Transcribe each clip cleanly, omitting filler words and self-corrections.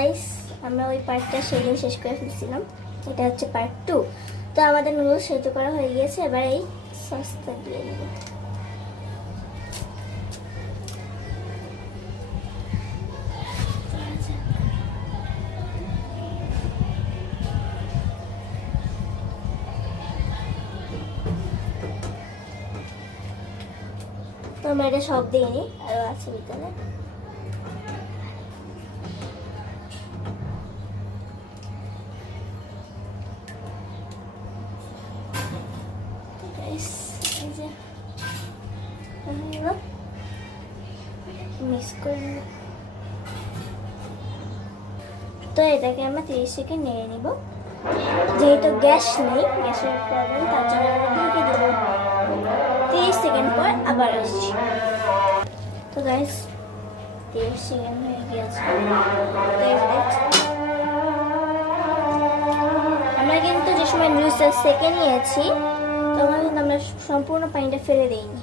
Guys, আমরা ওই পার্টটা সেদিন শেষ করে ফেলছিলাম। এটা হচ্ছে পার্ট 2। তো আমাদের নুডলস সেদ্ধ করা হয়ে গিয়েছে, এবার এই সসটা দিয়ে দেবো। তো আমরা এটা সব দিইনি, আরও আছে ভিতরে। মিক্স করে তো এটাকে আমরা 30 সেকেন্ড নেড়ে নিব। যেহেতু গ্যাস নেই, গ্যাসের প্রবলেম, তার জন্য আমরা ঢেকে দেবো। 30 সেকেন্ড পর আবার আসছি। তো গাইস 30 সেকেন্ড হয়ে গিয়েছে। আমরা কিন্তু যে সময় নুডলসটা সেকে নিয়েছি তখন কিন্তু আমরা সম্পূর্ণ পানিটা ফেলে দিইনি,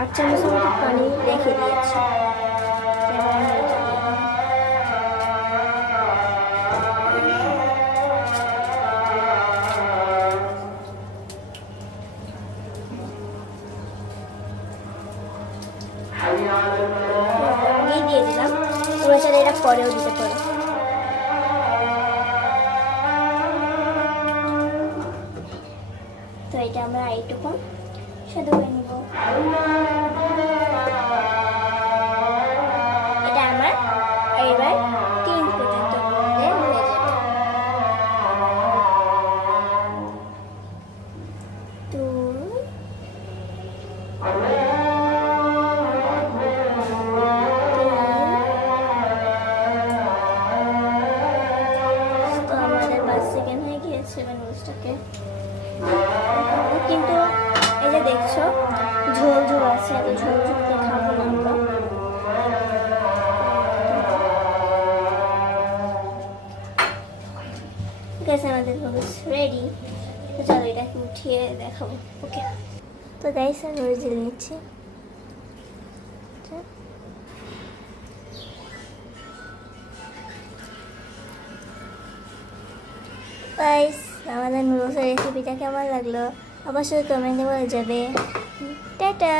8 চামচের মতো পানি রেখে দিয়েছি। দিয়ে দিলাম, তোমরা চাইলে এটা পরেও দিতে পারো। তো এটা আমরা এইটুকু সেদ্ধ করে নিব। এটা আমার এবার 3 পর্যন্ত হয়ে যাবে। তো আমাদের 5 সেকেন্ড হয়ে গিয়েছে নুডলসটাকে। কিন্তু এই যে দেখছো ঝোল ঝোল আছে, এত ঝোল ঝোল তো খাবো না আমরা। ঠিক আছে, আমাদের নুডলস রেডি। তো চলো এটাকে উঠিয়ে দেখাবো। ওকে, তো গাইস নুডলস ঢেলে নিচ্ছি। গাইস, আমাদের নুডলসের রেসিপিটা কেমন লাগলো অবশ্যই কমেন্টে বলে যাবে। টাটা।